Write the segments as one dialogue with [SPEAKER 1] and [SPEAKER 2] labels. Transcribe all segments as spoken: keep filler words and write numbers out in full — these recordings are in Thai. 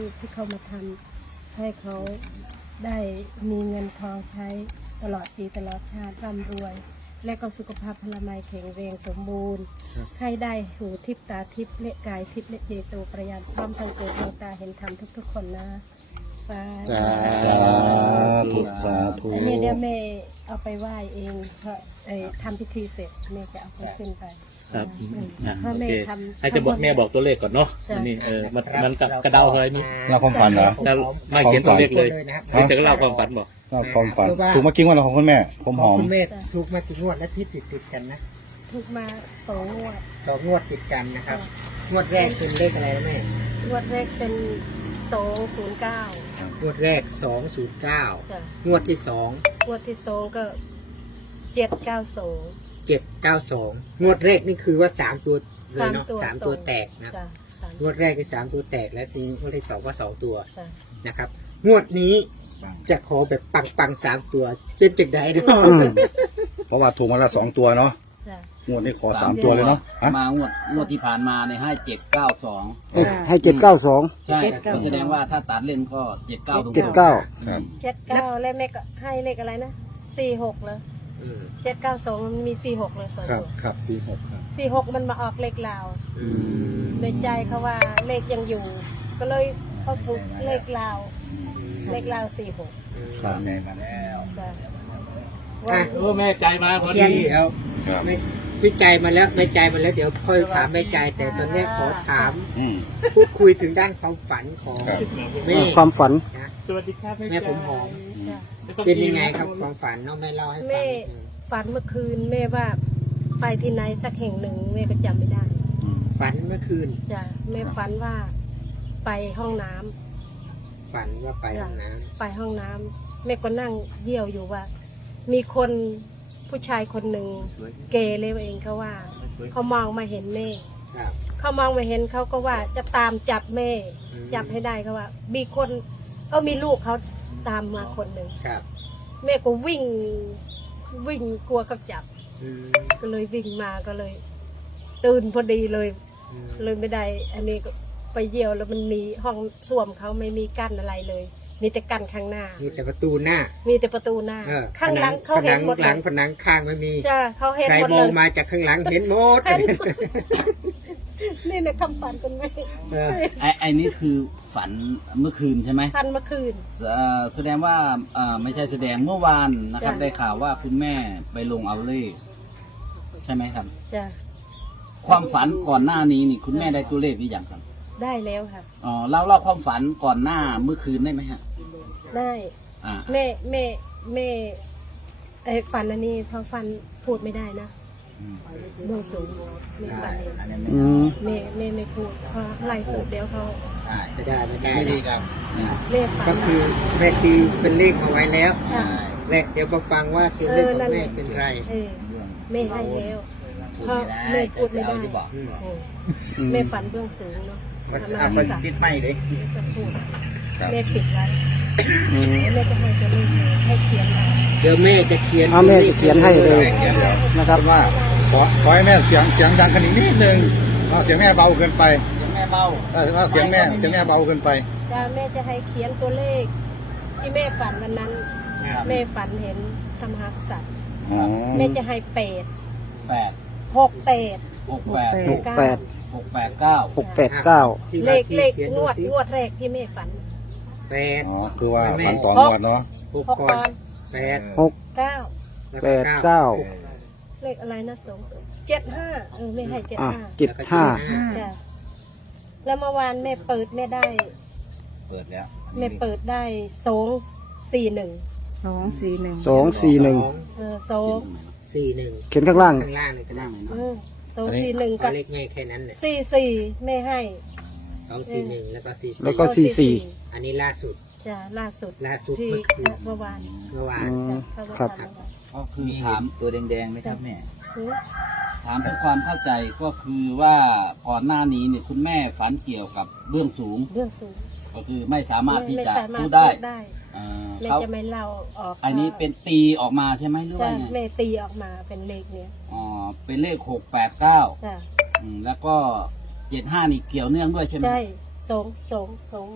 [SPEAKER 1] ที่เขามาทำให้เขาได้มีเงินทองใช้ตลอดปีตลอดชาติร่ำรวย และก็สุขภาพพลามัยแข็งแรงสมบูรณ์ให้ได้หูทิพตาทิพเละกายทิพและเจโตประยานพร้อมทั้งเกิดดวงตาเห็นธรรมทุกๆคนนะสาธุสาธุอันนี้เดี๋ยวแม่เอาไปไหว้เองเพราะทำพิธีเสร็จแม่จะเอาไปขึ้นไป
[SPEAKER 2] ครับ
[SPEAKER 1] เพราะแม่ทำ
[SPEAKER 2] ให้จะบอกแม่บอกตัวเลขก่อนเนาะนี่เออมันมันกระเดาเลยนี่
[SPEAKER 3] เราความฝันเหรอ
[SPEAKER 2] ไม่เขียนตัวเลขเลยนี่จะเล่าความฝันบอก
[SPEAKER 3] เราความฝันถูกมากิ้งวันเราของคุณแม่ผมหอม
[SPEAKER 4] คุณแม่ถูกมากี่งวดและที่ติดติดกันนะ
[SPEAKER 1] ถูกมาสองงวด
[SPEAKER 4] สองงวดติดกันนะครับงวดแรกเป็นเลขอะไรนะแม่
[SPEAKER 1] งวดแรกเป็นสองศูนย์เก้าง
[SPEAKER 4] วดแรกสองศูนย์เก้างวดที่สอง
[SPEAKER 1] งวดที่สองก็เจ็ดเก้าสอง
[SPEAKER 4] เจ็ดเก้าสองงวดแรกนี่คือว่าสามตัวเลยเนาะสามตัวแตกนะงวดแรกคือสามตัวแตกแล้วทีงวดที่สองก็สองตัวนะครับงวดนี้จะขอแบบปังปังสามตัวเช่นจุดใดเนาะ
[SPEAKER 3] เพราะว่าถูกมาละสองตัวเนาะงวดนี้ขอสามตัวเลยเนาะ
[SPEAKER 5] มางวดงวดที่ผ่านมาในให้เจ็ดเก้าสอง
[SPEAKER 3] ให้เจ็ดเก้าสอง
[SPEAKER 5] ใช่แสดงว่าถ้าตัดเล่นก็เจ็ดเก้าตรง
[SPEAKER 3] เจ็ดเก้า
[SPEAKER 1] เจ็ดเก้าแล้วแม่ก็ให้เลขอะไรนะสี่หกเลยเจ็ดเก้าสองมันมีสี่หกเลยสอง
[SPEAKER 3] ครับครับสี่หกครับ
[SPEAKER 1] สี่หกมันมาออกเลขลาวในใจเขาว่าเลขยังอยู่ก็เลยเขาถูกเลขลาวเลขลาวสี่หก
[SPEAKER 3] ใจมาแล้ว
[SPEAKER 2] โอ้แม่ใจมาพอดี
[SPEAKER 4] เดี๋ยวไม่วิจัยมาแล้วไม่ใจมาแล้วเดี๋ยวค่อยถามไม่ใจแต่ตอนนี้ขอถามพูดคุยถึงด้านความฝันของแม่
[SPEAKER 3] ความฝัน
[SPEAKER 2] สวัสดีครับ
[SPEAKER 4] แม่ผมหอมเป็นยังไงครับความฝันน้องแม่เล่าให้ฟัง
[SPEAKER 1] แม่ฝันเมื่อคืนแม่ว่าไปที่ไหนสักแห่งหนึ่งแม่ก็จำไม่ได้
[SPEAKER 4] ฝันเมื่อคืน
[SPEAKER 1] จ้ะแม่ฝันว่าไปห้องน้ำ
[SPEAKER 4] ฝันว่าไปห้องน้ำ
[SPEAKER 1] ไปห้องน้ำแม่ก็นั่งเยี่ยวอยู่ว่ามีคนผู้ชายคนหนึ่งเกเรเองเขาว่าเขามองมาเห็นแม่เขามองมาเห็นเขาก็ว่าจะตามจับแม่จับให้ได้เขาว่ามีคนเออมีลูกเขาตามมาคนหนึ่งแม่ก็วิ่งวิ่งกลัวเขาจับก็เลยวิ่งมาก็เลยตื่นพอดีเลยเลยไม่ได้อันนี้ก็ไปเยี่ยวแล้วมันมีห้องส้วมเขาไม่มีกั้นอะไรเลยมีแต่กั้นข้างหน้า
[SPEAKER 4] มีแต่ประตูหน้า
[SPEAKER 1] มีแต่ประตูหน้าข้างหลังเขาเห็นหมด
[SPEAKER 4] หลังผนังข้างไม่มี
[SPEAKER 1] จ้าเขาเห็นหมดเลย
[SPEAKER 4] ใครมองมาจากข้างหลังเห็นหมด
[SPEAKER 1] นี่นะคำฝันกันไหม
[SPEAKER 5] ไอ้ไอ้นี่คือฝันเมื่อคืนใช่ไหม
[SPEAKER 1] ฝันเมื่อคืน
[SPEAKER 5] แสดงว่าไม่ใช่แสดงเมื่อวานนะครับได้ข่าวว่าคุณแม่ไปลงเอาเลขใช่ไหมครับ
[SPEAKER 1] จ้า
[SPEAKER 5] ความฝันก่อนหน้านี้นี่คุณแม่ได้ตัวเลขหรือยังครับ
[SPEAKER 1] ได้แล้วค่ะ
[SPEAKER 5] อ๋อเล่าเล่าความฝันก่อนหน้าเมื่อคืนได้ไหมฮะ
[SPEAKER 1] ได้แม่แม่แม่ไอ้ฝันอันนี้พอฝันพูดไม่ได้นะเบื้องสูงแม่ฝันเองแม่แม่ไม่พูดเพราะไล่สดเดี๋ยวเขา
[SPEAKER 4] ไม่ได้ไม่ได้
[SPEAKER 5] ไม่ดีครับ
[SPEAKER 1] แม่ฝัน
[SPEAKER 4] ก็คือแม่ตีเป็นเลขมาไว้แล้วแม่เดี๋ยวมาฟังว่าคือเลขของแม่เป็นไร
[SPEAKER 1] แม่ให้แล้วเพราะแม่พูดไม่ได้แม่ฝันเบื้องสูงเนาะ
[SPEAKER 3] มันติดไม่เลย
[SPEAKER 1] จะพูดแม่ปิดไว้แม่จะให้ตัวเลขให้เขียน
[SPEAKER 4] เดี๋ยวแม่จะเขียน
[SPEAKER 3] แม่จะเขียนให้เลยนะครับว่าขอขอให้แม่เสียงเสียงดังกันอีกนิดนึงเสียงแม่เบาเกินไป
[SPEAKER 5] เสียงแม่เบา
[SPEAKER 3] ว่าเสียงแม่เสียงแม่เบาเกินไป
[SPEAKER 1] จ้าแม่จะให้เขียนตัวเลขที่แม่ฝันวันนั้นแม่ฝันเห็นพระมหากษัตริย์แม่จะให้เปด
[SPEAKER 5] แปด
[SPEAKER 1] หกเปด
[SPEAKER 5] หกแปด
[SPEAKER 3] หกแปด
[SPEAKER 5] หกแปดเก้า
[SPEAKER 3] หกแปดเก้า
[SPEAKER 1] เลขเลขงวดงวดแรกที่แม่ฝัน
[SPEAKER 4] แปด
[SPEAKER 3] อ๋อคือว่าฝันต่องวดเนาะ
[SPEAKER 4] หกก่อนแปด
[SPEAKER 3] หก
[SPEAKER 1] เก้า
[SPEAKER 3] แปดเก้า
[SPEAKER 1] เลขอะไรนะสองเจ็ดห้าเออไม่ให้เจ็ดห้า
[SPEAKER 3] เจ็ดห้า
[SPEAKER 1] แล้วเมื่อวานแม่เปิดแม่ได้
[SPEAKER 5] เปิดแล้ว
[SPEAKER 1] แม่เปิดได้สองสี่หนึ่ง
[SPEAKER 6] สองสี่หนึ่ง
[SPEAKER 3] สองสี่หนึ่ง
[SPEAKER 1] เออสอง
[SPEAKER 4] สี่หนึ่ง
[SPEAKER 3] เขียนข้างล่าง
[SPEAKER 4] ข้างล่างเลยก็ได้
[SPEAKER 1] สองสี่หนึ่งกับ
[SPEAKER 4] เลขแม่แค่นั้นเลย
[SPEAKER 1] สี่สี่แม่ให้
[SPEAKER 4] สองสี่หนึ่งแล้วก็สี่
[SPEAKER 3] แล้วก็สี่สี่
[SPEAKER 4] อันนี้ล่าสุด
[SPEAKER 1] จ้าล่าสุด
[SPEAKER 4] ล่าสุด
[SPEAKER 1] เมื่อวาน
[SPEAKER 4] เมื่อวาน
[SPEAKER 3] ครับ
[SPEAKER 5] ก็คือถาม
[SPEAKER 4] ตัวแดงๆไหมครับแม่
[SPEAKER 5] ถามเพื่อความเข้าใจก็คือว่าก่อนหน้านี้เนี่ยคุณแม่ฝันเกี่ยวกับเบื้องสูง
[SPEAKER 1] เบื้องสูง
[SPEAKER 5] ก็คือไม่สามารถที่จะพูดได้
[SPEAKER 1] แม่จะไม่เล่าออก
[SPEAKER 5] อันนี้เป็นตีออกมาใช่ไหมหรือว่า
[SPEAKER 1] แม่ตีออกมาเป็นเลขเนี้ย
[SPEAKER 5] อ๋อเป็นเลขหกแปดเก้า
[SPEAKER 1] จ้ะ
[SPEAKER 5] แล้วก็เจ็ดห้านี่เกี่ยวเนื่องด้วยใช่ไหม
[SPEAKER 1] ใช่สองสองสอง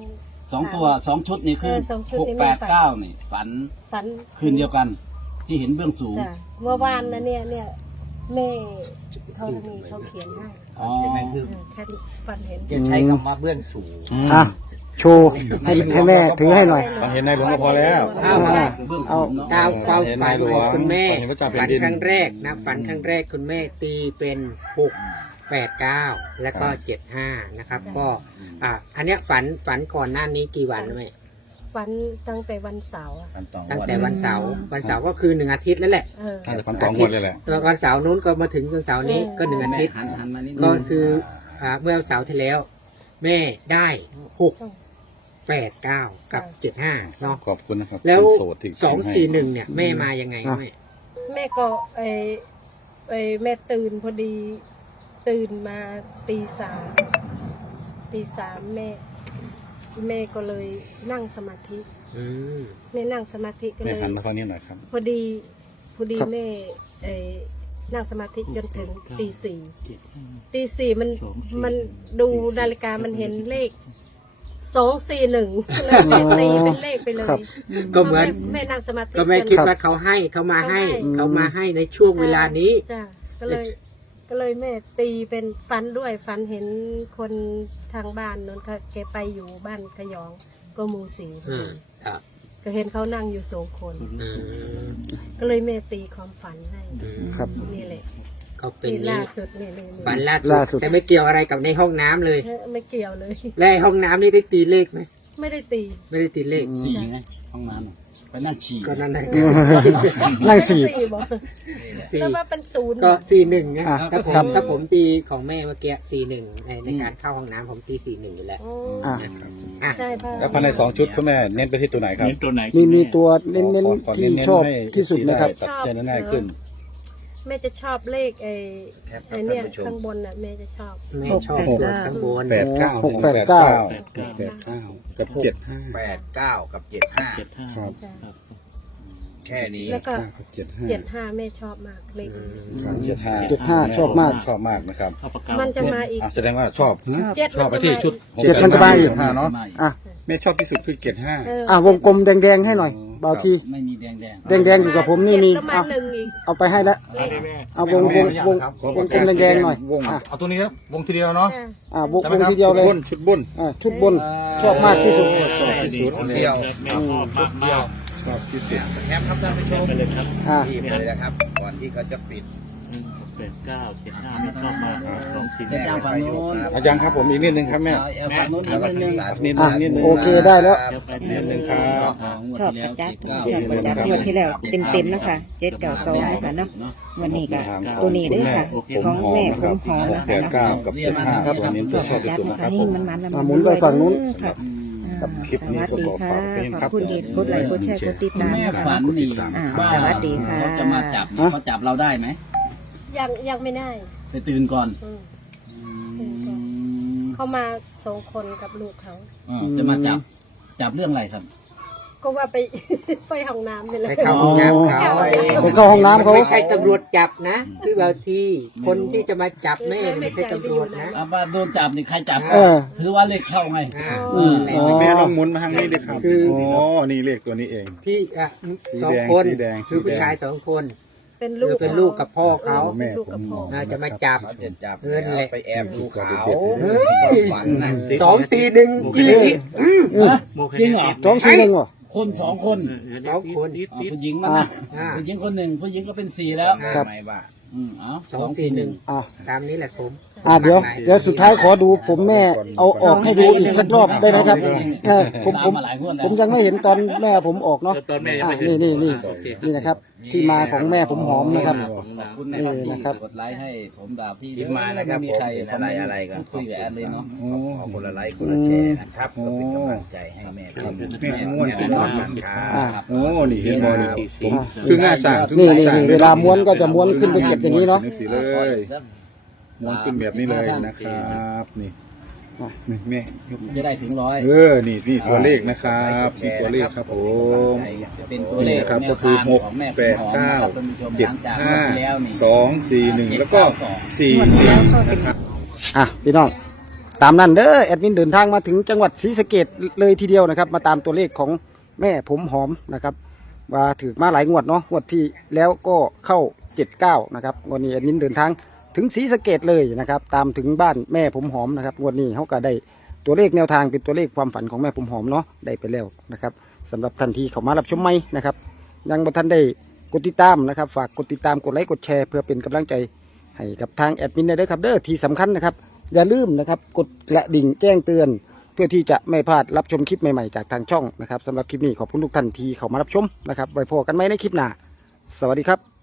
[SPEAKER 5] สองตัวสองชุดนี่คือ
[SPEAKER 1] เออสองชุด
[SPEAKER 5] หก
[SPEAKER 1] นี่
[SPEAKER 5] แป
[SPEAKER 1] แม่
[SPEAKER 5] ด
[SPEAKER 1] ฝัน
[SPEAKER 5] เก้านี่ฝัน
[SPEAKER 1] ฝัน
[SPEAKER 5] คืนเดียวกัน ที่เห็นเบื้องสูง
[SPEAKER 1] จ้ะเมื่อวานนะเนี่ยเนี่ยแม่เขาทมีเขาเขียนให้
[SPEAKER 5] อ๋อ
[SPEAKER 4] ใช่ไหมคือ
[SPEAKER 1] เออแค่ฝันเห็น
[SPEAKER 4] จะใช้คำว่าเบื้องสูง
[SPEAKER 6] อ่ะโชว์ให้ให้แม่ถือให้หน่อย
[SPEAKER 3] ตอนเห็นในหลวงก็พอแล้ว
[SPEAKER 4] เอา
[SPEAKER 6] อ่า
[SPEAKER 5] เบื้อง
[SPEAKER 6] เอา
[SPEAKER 5] สูงเนาะ
[SPEAKER 4] ตามความฝันของคุณแม่
[SPEAKER 3] เห็นพระเจ้าแผ่
[SPEAKER 4] ฝั
[SPEAKER 3] น
[SPEAKER 4] น
[SPEAKER 3] ดิน
[SPEAKER 4] ครั้งแรกนะฝันครั้งแรกคุณแม่ตีเป็นหกแปดเก้าแล้วก็เจ็ดห้านะครับ ก็อ่ะอันเนี้ยฝันฝันก่อนหน้านี้กี่วันนะแม่
[SPEAKER 1] ฝันตั้งแต่วันเสาร์อะ
[SPEAKER 4] ตั้งแต่วันเสาร์วันเสาร์ก็คือหนึ่งอาทิตย์แล้วแหละ
[SPEAKER 1] เออ
[SPEAKER 3] ตั้งแต่ฟันตองหมดเลยแหละ
[SPEAKER 4] แต่วันเสาร์นู้นก็มาถึงวันเสาร์นี้ก็หนึ่งอาทิตย์
[SPEAKER 5] หันหันมานิด
[SPEAKER 4] ก็
[SPEAKER 5] นึง
[SPEAKER 4] คืออ่าเมื่อเสาร์ที่แล้ว แม่ได้หกแปดเก้ากับเจ็ดห้าเนาะ
[SPEAKER 3] ขอบคุณนะครับ
[SPEAKER 4] แล้ว
[SPEAKER 3] คุณโสดที่
[SPEAKER 4] สองสี่หนึ่งเนี่ยแม่มายังไงแม่
[SPEAKER 1] แม่ก็ไอไอแม่ตื่นพอดี ตื่นมาตีสามตีสามแม่แม่ก็เลยนั่งสมาธิ
[SPEAKER 4] อืม
[SPEAKER 1] แม่นั่งสมาธิก็
[SPEAKER 3] แม่
[SPEAKER 1] เลย
[SPEAKER 3] หันมาฟังนี้หน่อยครับ
[SPEAKER 1] พอดีพอดี
[SPEAKER 6] ครับ
[SPEAKER 1] แม่ไอ้นั่งสมาธิจนถึงตีสี่ตีสี่มันมันดูนาฬิกามันเห็นเลขสองสี่หนึ่งเลยแม่ตีเป็นเลขไปเลย
[SPEAKER 6] ครับ
[SPEAKER 4] ก็เหมือน
[SPEAKER 1] แม่นั่งสมาธิ
[SPEAKER 4] ก็แม่
[SPEAKER 1] จน
[SPEAKER 4] คิดว่าเขาให้เขามาให้
[SPEAKER 1] เขาให้
[SPEAKER 4] เขามาให้ในช่วงเวลานี้
[SPEAKER 1] จ้ะก็เลยก็เลยแม่ตีเป็นฝันด้วยฝันเห็นคนทางบ้านนั้นเขาแกไปอยู่บ้านขยองก็หมูสี
[SPEAKER 4] อืมครับ
[SPEAKER 1] ก็เห็นเขานั่งอยู่สองคน
[SPEAKER 4] อืม
[SPEAKER 1] ก็เลยแม่ตีความฝันให้
[SPEAKER 4] อืม
[SPEAKER 6] ครับ
[SPEAKER 1] นี่แหละ
[SPEAKER 4] เขาเป็น
[SPEAKER 1] นี่
[SPEAKER 4] นี่
[SPEAKER 1] ล่าสุดนี่นี่นี่
[SPEAKER 4] ฝันล่า
[SPEAKER 6] ล่าสุ
[SPEAKER 4] สุ
[SPEAKER 6] ด
[SPEAKER 4] ดแต่ไม่เกี่ยวอะไรกับในห้องน้ำเลย
[SPEAKER 1] ไม่เกี่ยวเลย
[SPEAKER 4] และห้องน้ำนี่ได้ตีเลขไหม
[SPEAKER 1] ไม่ได้ตี
[SPEAKER 4] ไม่ได้ตีเลข
[SPEAKER 5] สี่ไงห้องน้ำอะไปนั่งฉี่
[SPEAKER 4] ก็นั่นแหละ
[SPEAKER 6] นั่งสี่
[SPEAKER 1] บอก
[SPEAKER 4] สี่
[SPEAKER 1] แล้วว่าเป็นศูนย์
[SPEAKER 4] ก็สี่หนึ่งนะ
[SPEAKER 6] อ่ะ
[SPEAKER 4] ถ้าผ
[SPEAKER 6] ครั
[SPEAKER 4] ม
[SPEAKER 6] บ
[SPEAKER 4] ถ้าผมตีของแม่เมื่อกี้สี่หนึ่งในในการเข้าห้องน้ำผมตีสี่หนึ่งอยู่แล้ว
[SPEAKER 1] โอ้
[SPEAKER 6] อ่ะ
[SPEAKER 4] อ่ะ
[SPEAKER 1] ใช่ป่ะ
[SPEAKER 3] แล้วภายในสองชุดคุณแม่เน้นไปที่ตัวไหนครับ
[SPEAKER 2] เน้นตัวไหน
[SPEAKER 6] มีมี
[SPEAKER 2] คุณแ
[SPEAKER 6] ตัวเน้น
[SPEAKER 3] ขอขอ
[SPEAKER 6] ๆที่
[SPEAKER 3] เน้นๆ
[SPEAKER 6] ชอบ
[SPEAKER 3] ให้
[SPEAKER 6] ที่สุดนะครับ
[SPEAKER 3] ตัดสินใจง่ายขึ้น
[SPEAKER 1] แม่จะชอบเลขไอ้ไอ้เนี่ยข้างบนน่ะแม่จะชอบ
[SPEAKER 4] แม่ชอบตัวข้างบน
[SPEAKER 3] แปดเก้า
[SPEAKER 6] หกแปดเก้า
[SPEAKER 3] แปดเก้ากับเจ็ดห้า
[SPEAKER 7] แปดเก้ากับเจ็ดห้า
[SPEAKER 2] เจ็ดห้า
[SPEAKER 3] ครับ
[SPEAKER 2] ครับ
[SPEAKER 7] แค่นี้
[SPEAKER 1] แล้วก็
[SPEAKER 3] กับเจ็ดห้า
[SPEAKER 1] เจ็ดห้าแม่ชอบมากเลข
[SPEAKER 4] อื
[SPEAKER 1] นี้
[SPEAKER 4] ม
[SPEAKER 3] ครับเจ็ดห้า
[SPEAKER 6] เจ็ดห้าชอบมาก
[SPEAKER 3] ชอบมากนะครับ
[SPEAKER 2] เข้าปากกา
[SPEAKER 1] มันจะมาอีก
[SPEAKER 3] อ่ะแสดงว่าชอบ
[SPEAKER 1] เจ็ด
[SPEAKER 3] ชอบไปที่ชุด
[SPEAKER 6] เจ็ดมันจะมาอีก
[SPEAKER 3] ห้าเนาะ
[SPEAKER 6] อ่ะ
[SPEAKER 3] แม่ชอบที่สุดคือเจ็ดห้า
[SPEAKER 1] เออ
[SPEAKER 6] อ่ะวงกลมแดงๆให้หน่อยเบาที
[SPEAKER 5] ไม่มีแดงแดง
[SPEAKER 6] แดงๆอยู่กับผมนี่มี
[SPEAKER 1] เจ็ดแล้วมา
[SPEAKER 6] อ่ะ
[SPEAKER 1] หนึ่งอีก
[SPEAKER 6] เอาไปให้แล้ว
[SPEAKER 1] เลข
[SPEAKER 6] เอาวงวงวงวงกลมแดงๆหน่อย
[SPEAKER 3] วง
[SPEAKER 6] อ่ะ
[SPEAKER 3] เอาตัวนี้นะวงทีเดียวเนาะ
[SPEAKER 1] อ่ะ
[SPEAKER 6] อ่ะวงวงทีเดียวเลย
[SPEAKER 3] ชุดบน
[SPEAKER 6] อ่ะชุดบนชอบมากที่สุด
[SPEAKER 3] ชอบที่สุด
[SPEAKER 7] เดียว
[SPEAKER 2] แม่ชอบมากมาก
[SPEAKER 3] ชอบที่สุด
[SPEAKER 7] แคปครับท่านผู้ชม
[SPEAKER 2] ไปเลยครับ
[SPEAKER 6] อ่ะ
[SPEAKER 7] รีบเลยนะครับ ก่อนที่เขาจะปิด
[SPEAKER 2] แปดเก้าเจ็ดห้าไม่ชอบมากสองสี่
[SPEAKER 5] เสร็จยังฝั่งนู้น
[SPEAKER 3] อาจารย์ครับผมอีกนิดนึงครับแม่
[SPEAKER 5] เอาเอาฝั่งนู้นอีกนิดนึง
[SPEAKER 3] นิดนึ
[SPEAKER 6] อ่ะ
[SPEAKER 3] งนิดนึง
[SPEAKER 6] โอเคได้แล้ว
[SPEAKER 2] เดี๋ยวไป
[SPEAKER 3] นิดนึงครับ
[SPEAKER 8] ชอบประจัดชอบประจัดงวดที่แล้วเต็มเต็มๆนะคะเจ็ดเก้าสองนะคะเนาะวันนี้ก็ตัวนี้เด้วยค่ะ ของแม่ผมหอมนะ
[SPEAKER 3] แป
[SPEAKER 8] คะ
[SPEAKER 3] ด
[SPEAKER 8] เนาะ
[SPEAKER 3] เก้ากับเจ็ดห้าตัวนี้
[SPEAKER 8] ช
[SPEAKER 3] จะ
[SPEAKER 8] อบ
[SPEAKER 3] ช
[SPEAKER 8] ป
[SPEAKER 3] อบ
[SPEAKER 8] ระ
[SPEAKER 3] ที่
[SPEAKER 8] จัด
[SPEAKER 3] สุด
[SPEAKER 8] นะ
[SPEAKER 3] นะค
[SPEAKER 8] คะ
[SPEAKER 3] รับผ
[SPEAKER 8] นี่
[SPEAKER 3] ม
[SPEAKER 8] มันมัน
[SPEAKER 6] อ่ะหมุนไปฝั่งนู้น
[SPEAKER 8] ค่ะ
[SPEAKER 3] ครับคลิป
[SPEAKER 8] ส
[SPEAKER 3] นี้
[SPEAKER 8] วัส
[SPEAKER 3] ก็
[SPEAKER 8] ดี
[SPEAKER 3] ขอ
[SPEAKER 8] ค่ะ
[SPEAKER 3] ฝากไว้เพียง
[SPEAKER 8] ข
[SPEAKER 3] ครั
[SPEAKER 8] อบบ คุณที่กดไลค์กดแชร์กดติดตาม
[SPEAKER 5] แม่
[SPEAKER 8] นะ
[SPEAKER 5] ฝั
[SPEAKER 8] คะ
[SPEAKER 5] นนี่
[SPEAKER 8] อ่า
[SPEAKER 5] ว่า
[SPEAKER 8] สวัสดีค่ะ
[SPEAKER 5] เขาจะมาจับนี่เขาจับเราได้ไหม
[SPEAKER 1] ยังยังไม่ได้
[SPEAKER 5] ไปตื่นก่อน
[SPEAKER 1] อืม
[SPEAKER 5] อืม
[SPEAKER 1] เขามาสองคนกับลูกเขา
[SPEAKER 5] อ่าจะมาจับจับเรื่องอะไรครับ
[SPEAKER 1] ก็ว่าไป ไปห้องน้ำนี่แหละ
[SPEAKER 4] ไปเข้าห้องน้ำเขา
[SPEAKER 6] ไปเข้าห้องน้ำเขา
[SPEAKER 4] ไม่ใช่ตำรวจจับนะคือบางทีคนที่จะมาจับแม่ไม่ใช่ตำรวจนะ
[SPEAKER 5] อาบาโดนจับนี่ใครจับ
[SPEAKER 6] เออ
[SPEAKER 5] ถือว่าเลขเข้าไง
[SPEAKER 4] อ่า
[SPEAKER 6] อืมอ๋อ
[SPEAKER 3] แม่ลองหมุนมาทางนี้ดิครับ
[SPEAKER 4] คือ
[SPEAKER 3] อ๋อนี่เลขตัวนี้เอง
[SPEAKER 4] พี่อ่ะ
[SPEAKER 3] สี
[SPEAKER 4] สอง
[SPEAKER 3] แดง
[SPEAKER 4] คน
[SPEAKER 3] สีแดง
[SPEAKER 4] คือ
[SPEAKER 3] สีแดง
[SPEAKER 4] ผู้ชายสองคน
[SPEAKER 1] เป็นลูก
[SPEAKER 4] เป็นลูกกับพ่อเขา
[SPEAKER 1] ออเป็นลูกกับพ่อ
[SPEAKER 4] น่าจะมาจับ
[SPEAKER 7] เขาจะจับ
[SPEAKER 4] เงินแหละ
[SPEAKER 7] ไปแอบดูเขา
[SPEAKER 4] เฮ้ย
[SPEAKER 7] ฝันนะ
[SPEAKER 4] สองสี่หนึ่งอีหลี
[SPEAKER 6] อืม
[SPEAKER 5] จริงเหรอ
[SPEAKER 6] สองสี่หนึ่งเหรอ
[SPEAKER 5] คนสองคน
[SPEAKER 4] สองคน
[SPEAKER 5] อ่าผู้หญิงมานะ
[SPEAKER 4] อ่า
[SPEAKER 5] ผู้หญิงคนหนึ่งผู้หญิงก็เป็นสี่แล้ว
[SPEAKER 7] หน้า
[SPEAKER 6] ครับ
[SPEAKER 7] ไม่บ้า
[SPEAKER 5] อืมเอา
[SPEAKER 4] สองสี่หนึ่ง
[SPEAKER 6] อ่ะ
[SPEAKER 4] ตามนี้แหละผม
[SPEAKER 6] อ่ะเดี๋ยวเดี๋ยวสุดท้ายขอดูผมแม่เอาออกให้ดูอีกสักรอบได้ไหมครับเออผมผ
[SPEAKER 5] ตาม
[SPEAKER 6] ม
[SPEAKER 5] มาหลายงวดแล้
[SPEAKER 6] ผ
[SPEAKER 5] ว
[SPEAKER 6] มยังไม่เห็นตอนแม่ผมออกเนาะ
[SPEAKER 2] ตอนแม่ยัง
[SPEAKER 6] อ่ะ
[SPEAKER 2] ไม่เห็
[SPEAKER 6] นี่นี่นี่
[SPEAKER 2] โอเค
[SPEAKER 6] นี่นะครับ ที่มาของแม่ผมหอมนะครับ
[SPEAKER 5] ขอบคุณนะ
[SPEAKER 6] เอ
[SPEAKER 5] ครับ
[SPEAKER 6] อ
[SPEAKER 5] ที่
[SPEAKER 6] นะครับ
[SPEAKER 5] กดไลค์ให้ผมดาบที่
[SPEAKER 7] พิมพ์มานะครับ
[SPEAKER 5] ไม่มี
[SPEAKER 7] ผม
[SPEAKER 5] ใคร
[SPEAKER 7] เห็นอะไรอะไรก็
[SPEAKER 5] คุยกับแอนเลยเนาะ
[SPEAKER 7] ขอคนละไลค์คนละแชร์นะครับก็เป็นกำลังใจให้แม่พิมพ์
[SPEAKER 3] แม่ม้วนสุด
[SPEAKER 7] แม่
[SPEAKER 3] ยอด
[SPEAKER 7] กันครั
[SPEAKER 6] อ่า
[SPEAKER 7] บ
[SPEAKER 3] โอ้นี่เห็นบอลนี่ผมคือง่ายสั่งคือ
[SPEAKER 6] นี่
[SPEAKER 3] ง่าย
[SPEAKER 6] นี่
[SPEAKER 3] สั่ง
[SPEAKER 6] นี่เวลาม้วนก็จะม้วนขึ้นไปเก็บอย่างนี้เนาะ
[SPEAKER 3] สีเลยม้วนขึ้นแบบนี้เลยนะครับนี่นี่แม่
[SPEAKER 5] จะได้ถึงร้อย
[SPEAKER 3] เออนี่นี่ตัวเลขนะครับนี่ตัวเลขครับผม
[SPEAKER 5] เป็นตัวเล
[SPEAKER 3] นี่
[SPEAKER 5] ข
[SPEAKER 3] นะครับ
[SPEAKER 5] แน
[SPEAKER 3] ก็
[SPEAKER 5] ว
[SPEAKER 3] คือ
[SPEAKER 5] ทาง
[SPEAKER 3] หก
[SPEAKER 5] ของแม่
[SPEAKER 3] แปด
[SPEAKER 5] ผมหอม
[SPEAKER 3] เก้า
[SPEAKER 5] นะครับท่านผู้ชม
[SPEAKER 3] เจ็ด
[SPEAKER 5] ลังจาก
[SPEAKER 3] ห้าง
[SPEAKER 5] วดที่แล้วนี่
[SPEAKER 3] สองสี่หนึ่งแล้วก็สี่สี่นะครับ
[SPEAKER 6] อ่ะพี่น้องตามนั้นเด้อแอดมินเดินทางมาถึงจังหวัดศรีสะเกษเลยทีเดียวนะครับมาตามตัวเลขของแม่ผมหอมนะครับว่าถือมาหลายงวดเนาะงวดที่แล้วก็เข้าเจ็ดเก้านะครับวันนี้แอดมินเดินทางถึงศรีสะเกษเลยนะครับตามถึงบ้านแม่ผมหอมนะครับงวดนี้เขาก็ได้ตัวเลขแนวทางเป็นตัวเลขความฝันของแม่ผมหอมเนาะได้ไปแล้วนะครับสำหรับทันทีเขามารับชมใหม่นะครับยังบ่ทันได้กดติดตามนะครับฝากกดติดตามกดไลค์กดแชร์เพื่อเป็นกำลังใจให้กับทางแอดมินได้ด้วยครับเด้อที่สำคัญนะครับอย่าลืมนะครับกดกระดิ่งแจ้งเตือนเพื่อที่จะไม่พลาดรับชมคลิปใหม่ๆจากทางช่องนะครับสำหรับคลิปนี้ขอบคุณทุกท่านที่เข้ามารับชมนะครับไว้พบกันไหมในคลิปหน้าสวัสดีครับ